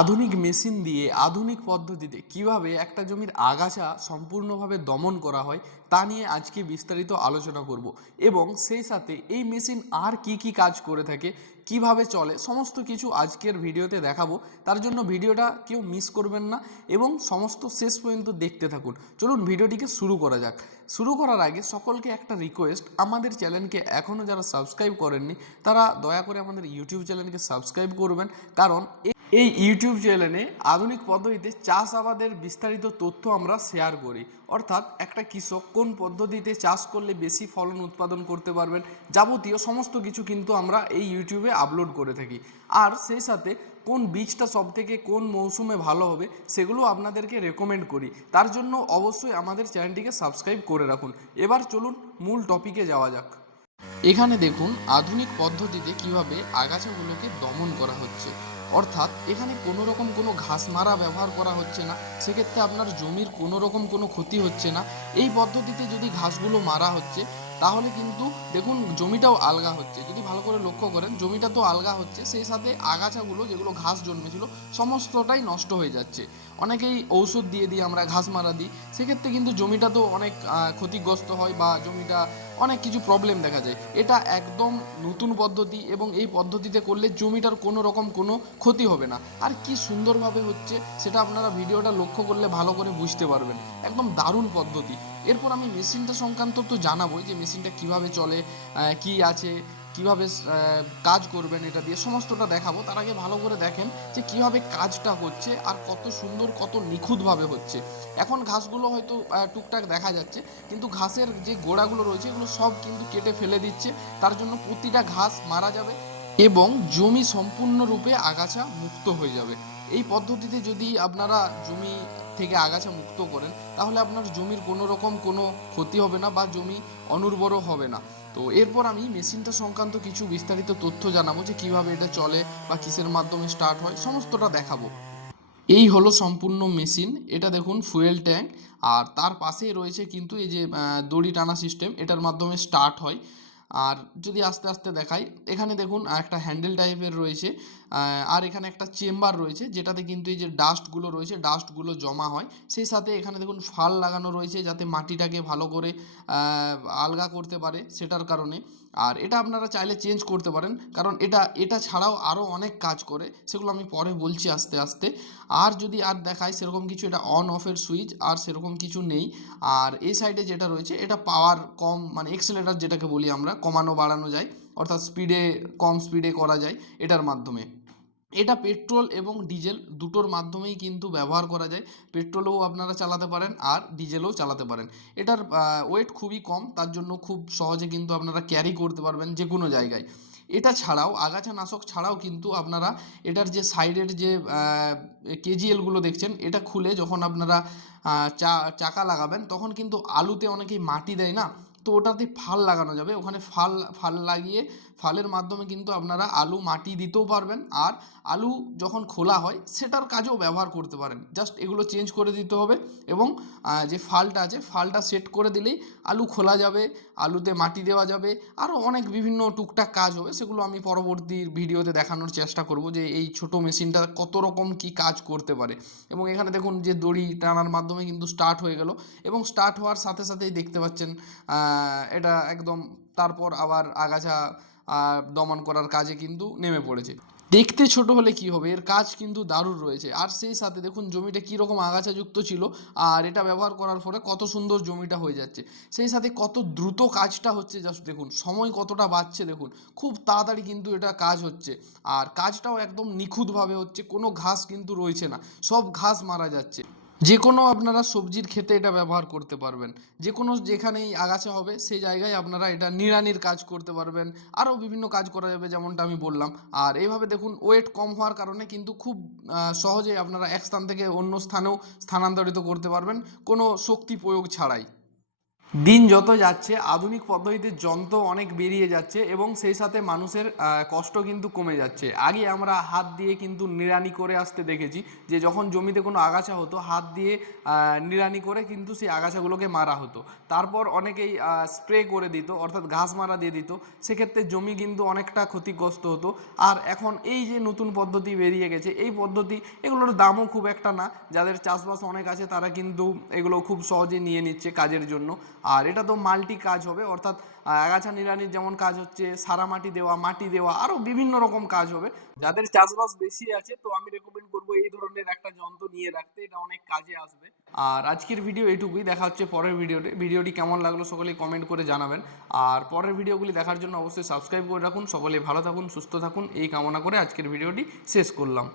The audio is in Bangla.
আধুনিক মেশিন দিয়ে, আধুনিক পদ্ধতিতে কীভাবে একটা জমির আগাছা সম্পূর্ণভাবে দমন করা হয়, তা নিয়ে আজকে বিস্তারিত আলোচনা করব। এবং সেই সাথে এই মেশিন আর কি কি কাজ করে থাকে, কীভাবে চলে, সমস্ত কিছু আজকের ভিডিওতে দেখাবো। তার জন্য ভিডিওটা কেউ মিস করবেন না এবং সমস্ত শেষ পর্যন্ত দেখতে থাকুন। চলুন ভিডিওটিকে শুরু করা যাক। শুরু করার আগে সকলকে একটা রিকোয়েস্ট আমাদের চ্যানেলকে এখনও যারা সাবস্ক্রাইব করেননি, তারা দয়া করে আমাদের ইউটিউব চ্যানেলকে সাবস্ক্রাইব করবেন। কারণ এই ইউটিউব চ্যানেলে আধুনিক পদ্ধতিতে চাষ আবাদের বিস্তারিত তথ্য আমরা শেয়ার করি। অর্থাৎ একটা কৃষক কোন পদ্ধতিতে চাষ করলে বেশি ফলন উৎপাদন করতে পারবেন যাবতীয় সমস্ত কিছু কিন্তু আমরা এই ইউটিউবে আপলোড করে থাকি। আর সেই সাথে কোন বীজটা সব থেকে কোন মৌসুমে ভালো হবে সেগুলো আপনাদেরকে রেকমেন্ড করি। তার জন্য অবশ্যই আমাদের চ্যানেলটিকে সাবস্ক্রাইব করে রাখুন। এবার চলুন মূল টপিকে যাওয়া যাক। এখানে দেখুন আধুনিক পদ্ধতিতে কীভাবে আগাছাগুলোকে দমন করা হচ্ছে। অর্থাৎ এখানে কোনো রকম কোনো ঘাস মারা ব্যবহার করা হচ্ছে না, সেক্ষেত্রে আপনার জমির কোনো রকম কোনো ক্ষতি হচ্ছে না। এই পদ্ধতিতে যদি ঘাসগুলো মারা হচ্ছে, তাহলে কিন্তু দেখুন জমিটাও আলগা হচ্ছে। যদি ভালো করে লক্ষ্য করেন, জমিটা তো আলগা হচ্ছে, সেই সাথে আগাছাগুলো যেগুলো ঘাস জন্মেছিল, সমস্তটাই নষ্ট হয়ে যাচ্ছে। অনেকেই ঔষধ দিয়ে দিই আমরা ঘাস মারা দিই, সেক্ষেত্রে কিন্তু জমিটা তো অনেক ক্ষতিগ্রস্ত হয় বা জমিটা অনেক কিছু প্রবলেম দেখা যায়। এটা একদম নতুন পদ্ধতি এবং এই পদ্ধতিতে করলে জমিটার কোনো রকম কোনো ক্ষতি হবে না। আর কি সুন্দরভাবে হচ্ছে সেটা আপনারা ভিডিওটা লক্ষ্য করলে ভালো করে বুঝতে পারবেন। একদম দারুণ পদ্ধতি। এরপর আমি মেশিনটা সংক্রান্ত তো জানাবোই যে মেশিনটা কীভাবে চলে কি আছে কীভাবে কাজ করবেন এটা দিয়ে সমস্তটা দেখাবো। তার আগে ভালো করে দেখেন যে কীভাবে কাজটা হচ্ছে আর কত সুন্দর, কত নিখুঁতভাবে হচ্ছে। এখন ঘাসগুলো হয়তো টুকটাক দেখা যাচ্ছে, কিন্তু ঘাসের যে গোড়াগুলো রয়েছে, এগুলো সব কিন্তু কেটে ফেলে দিচ্ছে। তার জন্য প্রতিটা ঘাস মারা যাবে এবং জমি সম্পূর্ণরূপে আগাছা মুক্ত হয়ে যাবে। এই পদ্ধতিতে যদি আপনারা জমি থেকে আগাছা মুক্ত করেন, তাহলে আপনার জমির কোনো রকম কোনো ক্ষতি হবে না বা জমি অনুর্বরও হবে না। তো এরপর আমি মেশিনটা সংক্রান্ত কিছু বিস্তারিত তথ্য জানাব যে কীভাবে এটা চলে বা কিসের মাধ্যমে স্টার্ট হয়, সমস্তটা দেখাবো। এই হলো সম্পূর্ণ মেশিন, এটা দেখুন ফুয়েল ট্যাঙ্ক আর তার পাশেই রয়েছে কিন্তু এই যে দড়ি টানা সিস্টেম এটার মাধ্যমে স্টার্ট হয়। আর যদি আস্তে আস্তে দেখাই, এখানে দেখুন একটা হ্যান্ডেল টাইপের রয়েছে আর এখানে একটা চেম্বার রয়েছে, যেটাতে কিন্তু এই যে ডাস্টগুলো রয়েছে ডাস্টগুলো জমা হয়, সেই সাথে এখানে দেখুন ফাল লাগানো রয়েছে, যাতে মাটিটাকে ভালো করে আলগা করতে পারে, সেটার কারণে। আর এটা আপনারা চাইলে চেঞ্জ করতে পারেন। কারণ এটা এটা ছাড়াও আরও অনেক কাজ করে, সেগুলো আমি পরে বলছি আস্তে আস্তে। আর যদি আর দেখায় সেরকম কিছু এটা অন অফের সুইচ আর সেরকম কিছু নেই। আর এই সাইডে যেটা রয়েছে, এটা পাওয়ার কম মানে এক্সেলেটার যেটাকে বলি আমরা, কমানো, বাড়ানো যায়, অর্থাৎ স্পিডে কম স্পিডে করা যায়, এটার মাধ্যমে। এটা পেট্রোল এবং ডিজেল দুটোর মাধ্যমেই কিন্তু ব্যবহার করা যায়। পেট্রোলেও আপনারা চালাতে পারেন আর ডিজেলও চালাতে পারেন। এটার ওয়েট খুবই কম, তার জন্য খুব সহজে কিন্তু আপনারা ক্যারি করতে পারবেন যে কোনো জায়গায়। এটা ছাড়াও, আগাছা নাশক ছাড়াও কিন্তু আপনারা এটার যে সাইডের যে কেজিএলগুলো দেখছেন, এটা খুলে যখন আপনারা চা, চাকা লাগাবেন, তখন কিন্তু আলুতে অনেকেই মাটি দেয় না তো ওটাতে ফাল লাগানো যাবে। ওখানে ফাল ফাল লাগিয়ে ফালের মাধ্যমে কিন্তু আপনারা আলু মাটি দিতেও পারবেন। আর আলু যখন খোলা হয়, সেটার কাজেও ব্যবহার করতে পারেন। জাস্ট এগুলো চেঞ্জ করে দিতে হবে এবং যে ফালটা আছে, ফালটা সেট করে দিলেই আলু খোলা যাবে, আলুতে মাটি দেওয়া যাবে। আরও অনেক বিভিন্ন টুকটাক কাজ হবে, সেগুলো আমি পরবর্তী ভিডিওতে দেখানোর চেষ্টা করব যে এই ছোট মেশিনটা কত রকম কি কাজ করতে পারে। এবং এখানে দেখুন যে দড়ি টানার মাধ্যমে কিন্তু স্টার্ট হয়ে গেল এবং স্টার্ট হওয়ার সাথে সাথেই দেখতে পাচ্ছেন এটা একদম তারপর আবার আগাছা দমন করার কাজে কিন্তু নেমে পড়েছে। দেখতে ছোট হলে কি হবে? এর কাজ কিন্তু দারুণ রয়েছে। আর সেই সাথে দেখুন জমিটা কীরকম আগাছাযুক্ত ছিল আর এটা ব্যবহার করার পরে কত সুন্দর জমিটা হয়ে যাচ্ছে। সেই সাথে কত দ্রুত কাজটা হচ্ছে জাস্ট দেখুন, সময় কতটা বাড়ছে দেখুন, খুব তাড়াতাড়ি কিন্তু এটা কাজ হচ্ছে। আর কাজটাও একদম নিখুঁতভাবে হচ্ছে, কোনো ঘাস কিন্তু রয়েছে না, সব ঘাস মারা যাচ্ছে। যে কোনো আপনারা সবজির ক্ষেতে এটা ব্যবহার করতে পারবেন। যে কোনো যেখানেই আগাছা হবে, সেই জায়গায় আপনারা এটা নিড়ানির কাজ করতে পারবেন। আরও বিভিন্ন কাজ করা যাবে যেমনটা আমি বললাম। আর এইভাবে দেখুন, ওয়েট কম হওয়ার কারণে কিন্তু খুব সহজেই আপনারা এক স্থান থেকে অন্য স্থানেও স্থানান্তরিত করতে পারবেন। কোনো শক্তি প্রয়োগ ছাড়াই। দিন যত যাচ্ছে, আধুনিক পদ্ধতিতে যন্ত্র অনেক বেরিয়ে যাচ্ছে এবং সেই সাথে মানুষের কষ্ট কিন্তু কমে যাচ্ছে। আগে আমরা হাত দিয়ে কিন্তু নিড়ানি করে আসতে দেখেছি যে, যখন জমিতে কোনো আগাছা হতো, হাত দিয়ে নিড়ানি করে কিন্তু সেই আগাছাগুলোকে মারা হতো। তারপর অনেকেই স্প্রে করে দিত, অর্থাৎ ঘাস মারা দিয়ে দিত। সেক্ষেত্রে জমি কিন্তু অনেকটা ক্ষতিগ্রস্ত হতো। আর এখন এই যে নতুন পদ্ধতি বেরিয়ে গেছে, এই পদ্ধতি, এগুলোর দামও খুব একটা না। যাদের চাষবাস অনেক আছে, তারা কিন্তু এগুলো খুব সহজে নিয়ে নিচ্ছে কাজের জন্য। আর এটা তো মাল্টি কাজ হবে, অর্থাৎ আগাছা নিড়ানির যেমন কাজ হচ্ছে, সারা মাটি দেওয়া মাটি দেওয়া আরও বিভিন্ন রকম কাজ হবে। যাদের চাষবাস বেশি আছে, তো আমি রেকমেন্ড করব এই ধরনের একটা যন্ত্র নিয়ে রাখতে, এটা অনেক কাজে আসবে। আর আজকের ভিডিও এইটুকুই দেখা হচ্ছে পরের ভিডিওতে ভিডিওটি কেমন লাগল সকলেই কমেন্ট করে জানাবেন। আর পরের ভিডিওগুলি দেখার জন্য অবশ্যই সাবস্ক্রাইব করে রাখুন। সকলে ভালো থাকুন, সুস্থ থাকুন, এই কামনা করে আজকের ভিডিওটি শেষ করলাম।